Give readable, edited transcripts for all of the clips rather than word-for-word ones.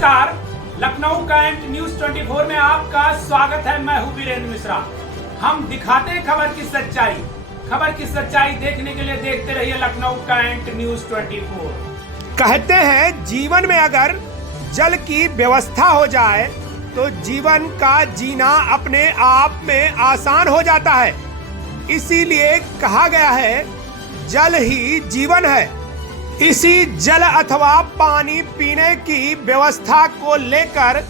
नमस्कार, Lucknow current news 24 में आपका स्वागत है। मैं हूं वीरेंद्र मिश्रा। हम दिखाते हैं खबर की सच्चाई। खबर की सच्चाई देखने के लिए देखते रहिए लखनऊ करंट न्यूज 24। कहते हैं जीवन में अगर जल की व्यवस्था हो जाए तो जीवन का जीना अपने आप में आसान हो जाता है। इसीलिए कहा गया है जल ही जीवन है। इसी जल अथवा पानी पीने की व्यवस्था को लेकर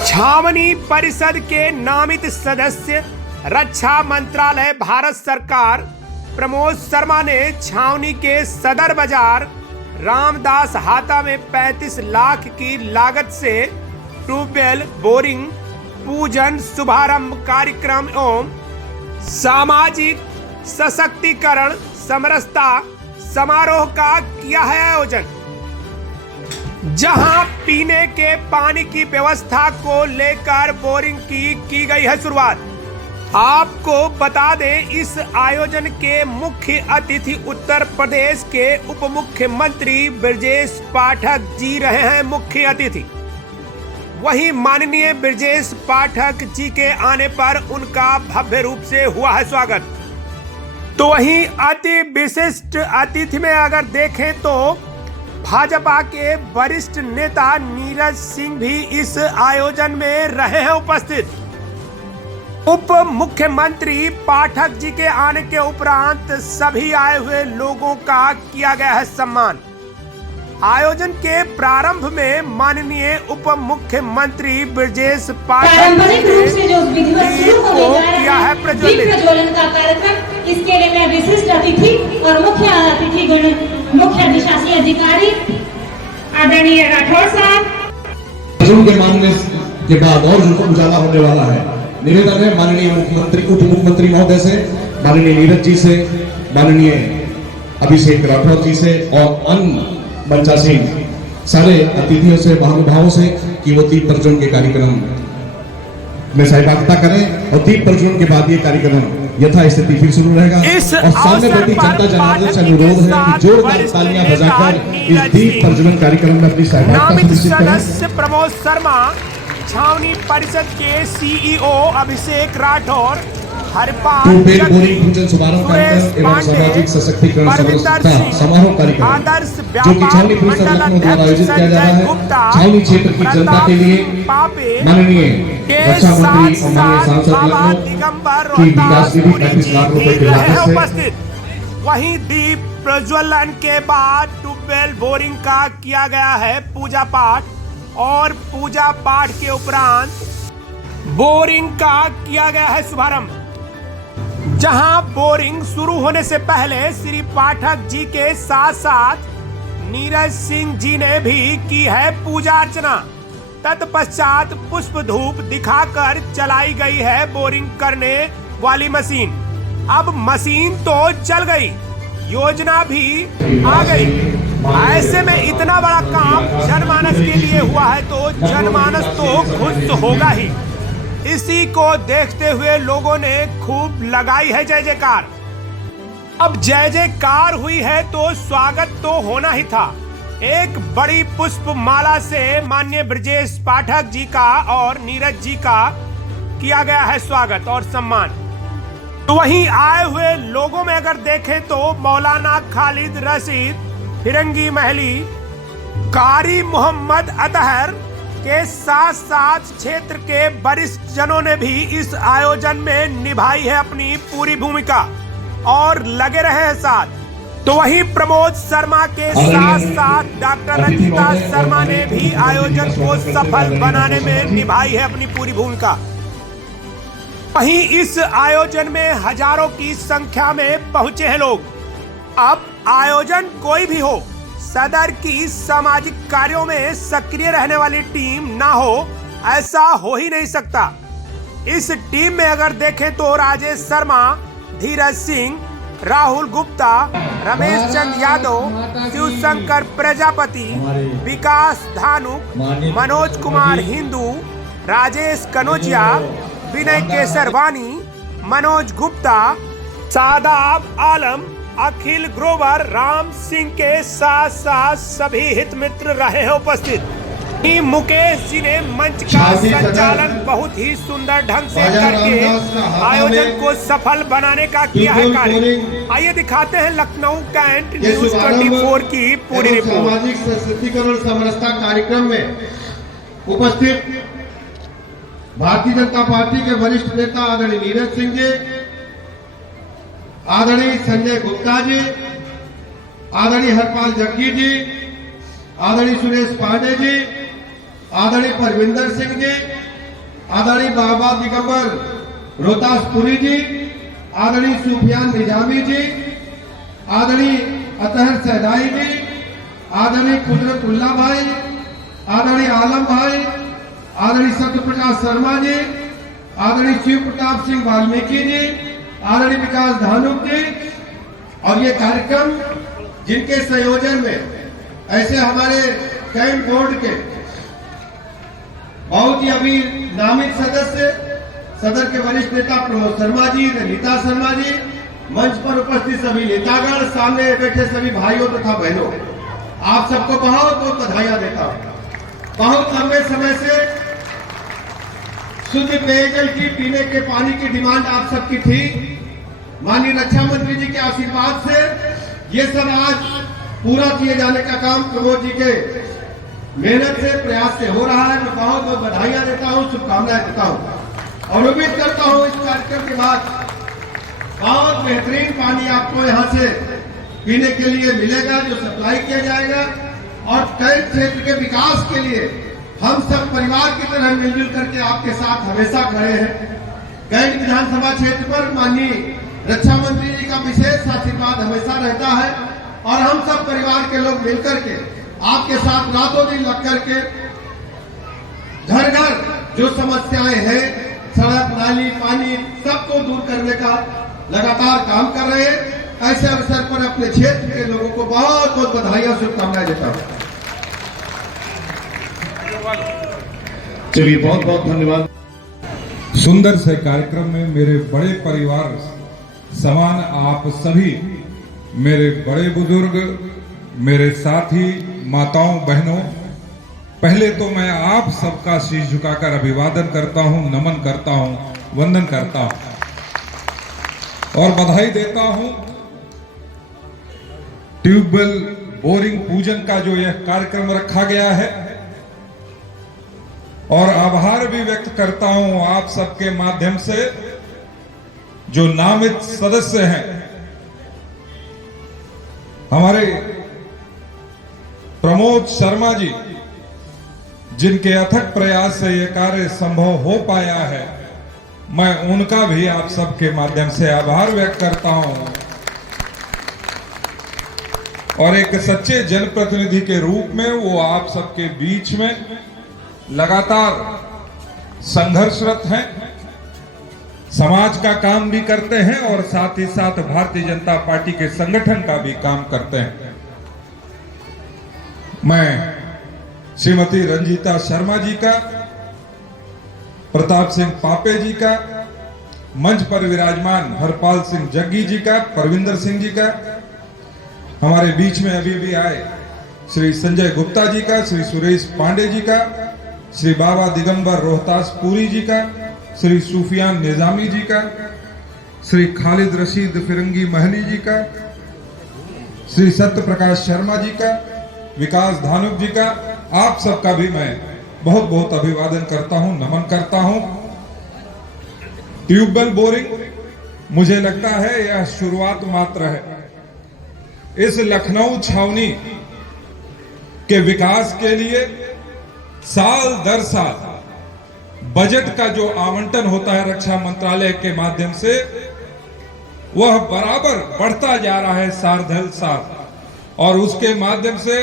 छावनी परिषद के नामित सदस्य रक्षा मंत्रालय भारत सरकार प्रमोद शर्मा ने छावनी के सदर बाजार रामदास हाता में 35 लाख की लागत से ट्यूबवेल बोरिंग पूजन शुभारंभ कार्यक्रम एवं सामाजिक सशक्तिकरण समरसता समारोह का किया है आयोजन, जहां पीने के पानी की व्यवस्था को लेकर बोरिंग की गई है शुरुआत। आपको बता दें, इस आयोजन के मुख्य अतिथि उत्तर प्रदेश के उप मुख्यमंत्री ब्रजेश पाठक जी रहे हैं मुख्य अतिथि। वहीं माननीय ब्रजेश पाठक जी के आने पर उनका भव्य रूप से हुआ है स्वागत। तो वहीं अति विशिष्ट अतिथि में अगर देखें तो भाजपा के वरिष्ठ नेता नीरज सिंह भी इस आयोजन में रहे हैं उपस्थित। उप मुख्यमंत्री पाठक जी के आने के उपरांत सभी आए हुए लोगों का किया गया है सम्मान। आयोजन के प्रारंभ में माननीय उप मुख्यमंत्री ब्रजेश पाठक जी ने किया है प्रज्वलन का कार्यक्रम। इसके लिए मैं विशिष्ट अतिथि और मुख्य अतिथिगण, मुख्य अधिशासी अधिकारी आदरणीय राठौर साहब के मानने के बाद और उनको उजाला होने वाला है। निवेदन है माननीय मुख्यमंत्री उप मुख्यमंत्री महोदय से, माननीय नीरज जी से, माननीय अभिषेक राठौर जी से और अन्य मंचासीन सारे अतिथियों से, महानुभावों से कि वो दीप प्रज्वलन के कार्यक्रम में सहभागिता करें और दीप प्रज्वलन के बाद ये कार्यक्रम यथास्थिति फिर शुरू रहेगा। और सामने बैठी जनता जनार्दन से अनुरोध है कि जोरदार तालियां बजाकर इस दीप प्रज्वलन कार्यक्रम में अपनी सहभागिता सुनिश्चित करें। प्रमोद शर्मा, छावनी परिषद के सीईओ अभिषेक राठौर, हरपाल पूजन शुभारंभ कार्यक्रम एवं सामाजिक सशक्तिकरण समारोह कार्यक्रम जो कि छावनी परिषद लखनऊ द्वारा आयोजित किया जा रहा है। छावनी क्षेत्र की जनता के लिए माननीय रक्षा मंत्री और माननीय सांसद लखनऊ की विकास निधि 35 लाख रुपए की लागत से। वहीं दीप प्रज्वलन के बाद ट्यूबवेल बोरिंग का किया गया है पूजा पाठ और पूजा पाठ के उपरांत बोरिंग का किया गया है शुभारंभ, जहां बोरिंग शुरू होने से पहले श्री पाठक जी के साथ साथ नीरज सिंह जी ने भी की है पूजा अर्चना। तत्पश्चात पुष्प धूप दिखाकर चलाई गई है बोरिंग करने वाली मशीन। अब मशीन तो चल गई, योजना भी आ गई। ऐसे में इतना बड़ा काम जनमानस के लिए हुआ है तो जनमानस तो खुश तो होगा ही। इसी को देखते हुए लोगों ने खूब लगाई है जय जयकार। अब जय जयकार हुई है तो स्वागत तो होना ही था। एक बड़ी पुष्प माला से माननीय ब्रजेश पाठक जी का और नीरज जी का किया गया है स्वागत और सम्मान। तो वहीं आए हुए लोगों में अगर देखें तो मौलाना खालिद रशीद, फिरंगी महली, कारी मोहम्मद अतहर के साथ साथ क्षेत्र के वरिष्ठ जनों ने भी इस आयोजन में निभाई है अपनी पूरी भूमिका और लगे रहे हैं साथ। तो वहीं प्रमोद शर्मा के साथ साथ डॉक्टर रंजिता शर्मा ने भी आयोजन को सफल बनाने में निभाई है अपनी पूरी भूमिका। वहीं इस आयोजन में हजारों की संख्या में पहुंचे हैं लोग। अब आयोजन कोई भी हो, सदर की सामाजिक कार्यों में सक्रिय रहने वाली टीम ना हो ऐसा हो ही नहीं सकता। इस टीम में अगर देखें तो राजेश शर्मा, धीरज सिंह, राहुल गुप्ता, रमेश चंद यादव, शिवशंकर प्रजापति, विकास धानुक, मनोज कुमार हिंदू, राजेश कनोजिया, विनय केसरवानी, मनोज गुप्ता, शादाब आलम, अखिल ग्रोवर, राम सिंह के साथ साथ सभी हित मित्र रहे हैं उपस्थित। मुकेश जी ने मंच का छाती संचालन सदर बहुत ही सुंदर ढंग से राजा करके रामदास का हाथा आयोजन में को सफल बनाने का किया है ट्यूबवेल कार्य। बोरिंग आइए दिखाते हैं लखनऊ कैंट ये न्यूज शुभारंभ 24 की पूरी एवं रिपोर्ट। सामाजिक सशक्तिकरण समरसता कार्यक्रम में उपस्थित भारतीय जनता पार्टी के वरिष्ठ नेता आदरणीय नीरज सिंह जी, आदरणीय संजय गुप्ता जी, आदरणीय हरपाल जग्गी जी, आदरणीय सुरेश पांडे जी, आदरणीय परविंदर सिंह जी, आदरणीय बाबा दिगंबर रोहतासपुरी जी, आदरणीय सुफियान निजामी जी, आदरणीय अतहर सैदाई जी, आदरणीय कुदरतुल्ला भाई, आदरणीय आलम भाई, आदरणीय सत्यप्रकाश शर्मा जी, आदरणीय शिव प्रताप सिंह वाल्मीकि जी, आदरणीय विकास धानुक जी। और ये कार्यक्रम जिनके संयोजन में ऐसे हमारे कैंट बोर्ड के बहुत ही अभी नामित सदस्य, सदर के वरिष्ठ नेता प्रमोद शर्मा जी, नीता शर्मा जी, मंच पर उपस्थित सभी नेतागण, सामने बैठे सभी भाइयों तथा बहनों, आप सबको बहुत बहुत बधाइयां देता हूं। बहुत लंबे समय से शुद्ध पेयजल की, पीने के पानी की डिमांड आप सबकी थी। माननीय रक्षा मंत्री जी के आशीर्वाद से ये सब आज पूरा किए जाने का काम प्रमोद जी के मेहनत से, प्रयास से हो रहा है। मैं बहुत बहुत बधाइयां देता हूं, शुभकामनाएं देता हूं और उम्मीद करता हूं इस कार्यक्रम के बाद बहुत बेहतरीन पानी आपको यहां से पीने के लिए मिलेगा, जो सप्लाई किया जाएगा। और कैंट क्षेत्र के विकास के लिए हम सब परिवार की तरह मिलजुल करके आपके साथ हमेशा खड़े हैं। कैंट विधानसभा क्षेत्र पर माननीय रक्षा मंत्री जी का विशेष आशीर्वाद हमेशा रहता है और हम सब परिवार के लोग मिलकर के आपके साथ रातों दिन लग करके घर घर जो समस्याएं हैं, सड़क, नाली, पानी, सबको दूर करने का लगातार काम कर रहे हैं। ऐसे अवसर पर अपने क्षेत्र के लोगों को बहुत बहुत बधाइयां, शुभकामनाएं देता हूं। चलिए, बहुत बहुत धन्यवाद। सुंदर से कार्यक्रम में मेरे बड़े परिवार समान आप सभी, मेरे बड़े बुजुर्ग, मेरे साथी, माताओं, बहनों, पहले तो मैं आप सबका शीश झुकाकर अभिवादन करता हूं, नमन करता हूं, वंदन करता हूं और बधाई देता हूं। ट्यूबवेल बोरिंग पूजन का जो यह कार्यक्रम रखा गया है और आभार भी व्यक्त करता हूं आप सबके माध्यम से जो नामित सदस्य हैं, हमारे प्रमोद शर्मा जी, जिनके अथक प्रयास से यह कार्य संभव हो पाया है। मैं उनका भी आप सबके माध्यम से आभार व्यक्त करता हूं और एक सच्चे जनप्रतिनिधि के रूप में वो आप सबके बीच में लगातार संघर्षरत हैं, समाज का काम भी करते हैं और साथ ही साथ भारतीय जनता पार्टी के संगठन का भी काम करते हैं। मैं श्रीमती रंजीता शर्मा जी का, प्रताप सिंह पापे जी का, मंच पर विराजमान हरपाल सिंह जग्गी जी का, परविंदर सिंह जी का, हमारे बीच में अभी भी आए श्री संजय गुप्ता जी का, श्री सुरेश पांडे जी का, श्री बाबा दिगंबर रोहतासपुरी जी का, श्री सुफियान निजामी जी का, श्री खालिद रशीद फिरंगी महली जी का, श्री सत्य प्रकाश शर्मा जी का, विकास धानुक जी का, आप सबका भी मैं बहुत बहुत अभिवादन करता हूं, नमन करता हूं। ट्यूबवेल बोरिंग मुझे लगता है यह शुरुआत मात्र है। इस लखनऊ छावनी के विकास के लिए साल दर साल बजट का जो आवंटन होता है रक्षा मंत्रालय के माध्यम से, वह बराबर बढ़ता जा रहा है साल साल और उसके माध्यम से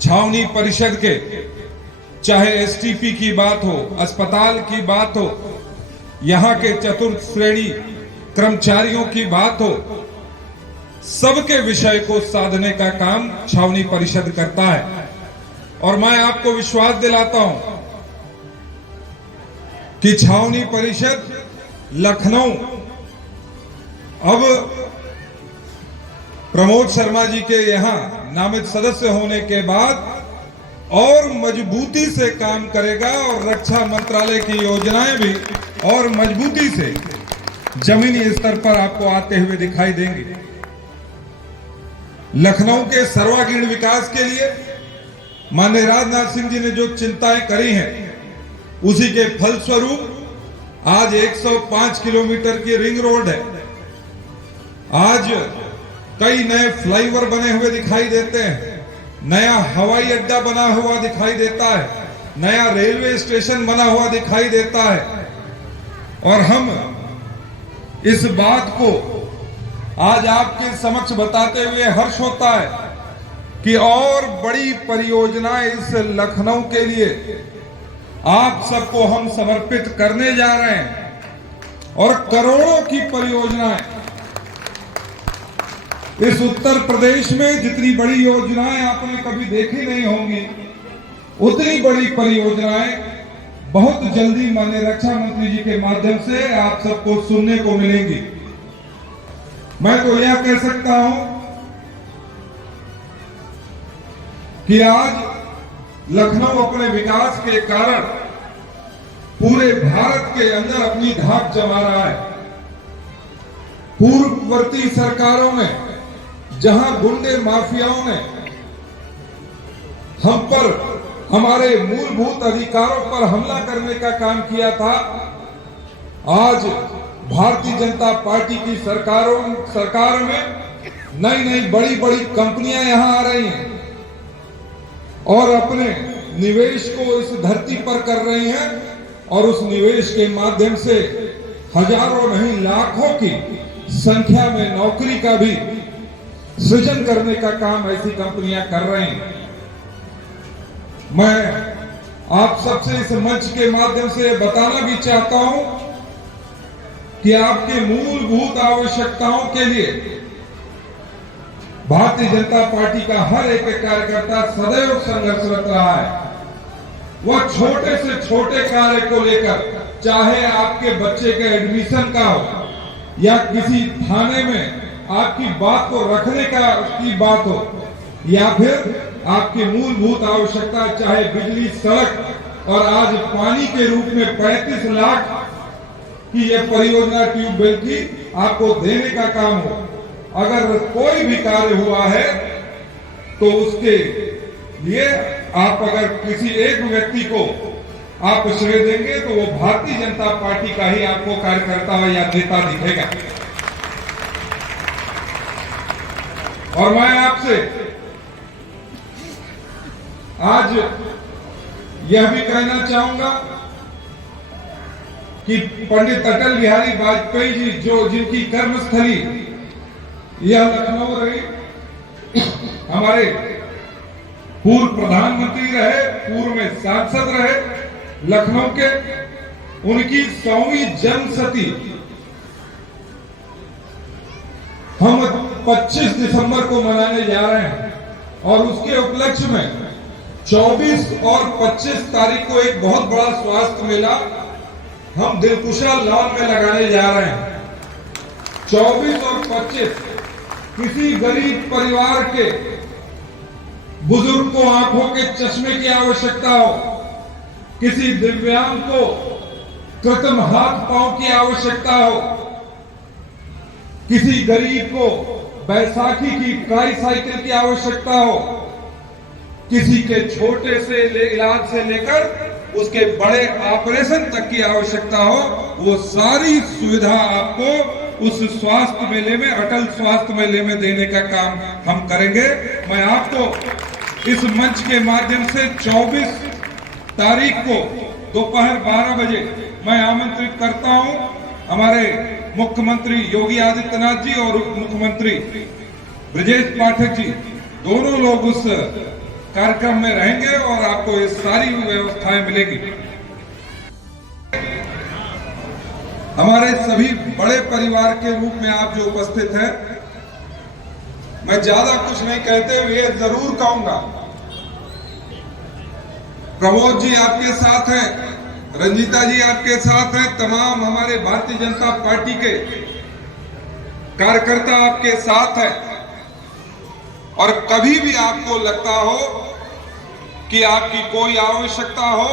छावनी परिषद के, चाहे एसटीपी की बात हो, अस्पताल की बात हो, यहां के चतुर्थ श्रेणी कर्मचारियों की बात हो, सबके विषय को साधने का काम छावनी परिषद करता है। और मैं आपको विश्वास दिलाता हूं कि छावनी परिषद लखनऊ अब प्रमोद शर्मा जी के यहां नामित सदस्य होने के बाद और मजबूती से काम करेगा और रक्षा मंत्रालय की योजनाएं भी और मजबूती से जमीनी स्तर पर आपको आते हुए दिखाई देंगी। लखनऊ के सर्वांगीण विकास के लिए माननीय राजनाथ सिंह जी ने जो चिंताएं करी हैं, उसी के फलस्वरूप आज 105 किलोमीटर की रिंग रोड है। आज कई नए फ्लाईओवर बने हुए दिखाई देते हैं, नया हवाई अड्डा बना हुआ दिखाई देता है, नया रेलवे स्टेशन बना हुआ दिखाई देता है। और हम इस बात को आज आपके समक्ष बताते हुए हर्ष होता है कि और बड़ी परियोजनाएं इस लखनऊ के लिए आप सबको हम समर्पित करने जा रहे हैं। और करोड़ों की परियोजनाएं इस उत्तर प्रदेश में, जितनी बड़ी योजनाएं आपने कभी देखी नहीं होंगी, उतनी बड़ी परियोजनाएं बहुत जल्दी माननीय रक्षा मंत्री जी के माध्यम से आप सबको सुनने को मिलेंगी। मैं तो यह कह सकता हूं कि आज लखनऊ अपने विकास के कारण पूरे भारत के अंदर अपनी धाक जमा रहा है। पूर्ववर्ती सरकारों ने, जहां गुंडे माफियाओं ने हम पर, हमारे मूलभूत अधिकारों पर हमला करने का काम किया था, आज भारतीय जनता पार्टी की सरकार में नई नई बड़ी बड़ी कंपनियां यहां आ रही हैं और अपने निवेश को इस धरती पर कर रही हैं और उस निवेश के माध्यम से हजारों नहीं लाखों की संख्या में नौकरी का भी सृजन करने का काम ऐसी कंपनियां कर रही हैं। मैं आप सबसे इस मंच के माध्यम से बताना भी चाहता हूं कि आपके मूलभूत आवश्यकताओं के लिए भारतीय जनता पार्टी का हर एक कार्यकर्ता सदैव संघर्षरत रहा है। वह छोटे से छोटे कार्य को लेकर, चाहे आपके बच्चे के एडमिशन का हो या किसी थाने में आपकी बात को रखने की बात हो, या फिर आपकी मूलभूत आवश्यकता चाहे बिजली, सड़क और आज पानी के रूप में 35 लाख की यह परियोजना ट्यूबवेल की आपको देने का काम हो। अगर कोई भी कार्य हुआ है तो उसके लिए आप अगर किसी एक व्यक्ति को आप श्रेय देंगे तो वो भारतीय जनता पार्टी का ही आपको कार्यकर्ता या नेता दिखेगा। और मैं आपसे आज यह भी कहना चाहूंगा कि पंडित अटल बिहारी वाजपेयी जी, जो जिनकी कर्मस्थली यह लखनऊ रही, हमारे पूर्व प्रधानमंत्री रहे, पूर्व में सांसद रहे लखनऊ के, उनकी 100वीं जन्मशती हम 25 दिसंबर को मनाने जा रहे हैं और उसके उपलक्ष्य में 24 और 25 तारीख को एक बहुत बड़ा स्वास्थ्य मेला हम दिलकुशा लॉन में लगाने जा रहे हैं। 24 और 25 किसी गरीब परिवार के बुजुर्ग को आंखों के चश्मे की आवश्यकता हो, किसी दिव्यांग को कृत्रिम हाथ पांव की आवश्यकता हो, किसी गरीब को बैसाखी की ट्राईसाइकिल की आवश्यकता हो, किसी के छोटे से इलाज से लेकर उसके बड़े ऑपरेशन तक की आवश्यकता हो, वो सारी सुविधा आपको उस स्वास्थ्य मेले में, अटल स्वास्थ्य मेले में देने का काम हम करेंगे। मैं आपको इस मंच के माध्यम से 24 तारीख को दोपहर 12 बजे मैं आमंत्रित करता हूं। हमारे मुख्यमंत्री योगी आदित्यनाथ जी और उप मुख्यमंत्री ब्रजेश पाठक जी दोनों लोग उस कार्यक्रम में रहेंगे और आपको ये सारी व्यवस्थाएं मिलेगी। हमारे सभी बड़े परिवार के रूप में आप जो उपस्थित हैं, मैं ज्यादा कुछ नहीं कहते हुए जरूर कहूंगा, प्रमोद जी आपके साथ हैं, रंजीता जी आपके साथ हैं, तमाम हमारे भारतीय जनता पार्टी के कार्यकर्ता आपके साथ हैं। और कभी भी आपको लगता हो कि आपकी कोई आवश्यकता हो,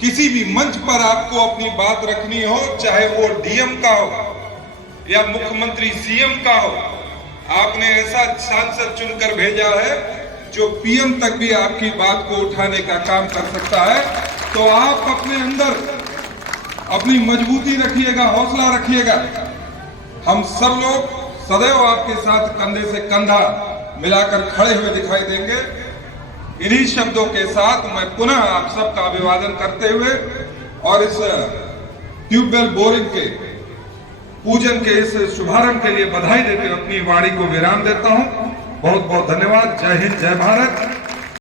किसी भी मंच पर आपको अपनी बात रखनी हो, चाहे वो डीएम का हो या मुख्यमंत्री सीएम का हो, आपने ऐसा सांसद चुनकर भेजा है जो पीएम तक भी आपकी बात को उठाने का काम कर सकता है। तो आप अपने अंदर अपनी मजबूती रखिएगा, हौसला रखिएगा। हम सब लोग सदैव आपके साथ कंधे से कंधा मिलाकर खड़े हुए दिखाई देंगे। इन्हीं शब्दों के साथ मैं पुनः आप सबका अभिवादन करते हुए और इस ट्यूबवेल बोरिंग के पूजन के इस शुभारंभ के लिए बधाई देते हुए अपनी वाणी को विराम देता हूं। बहुत बहुत धन्यवाद। जय हिंद, जय भारत।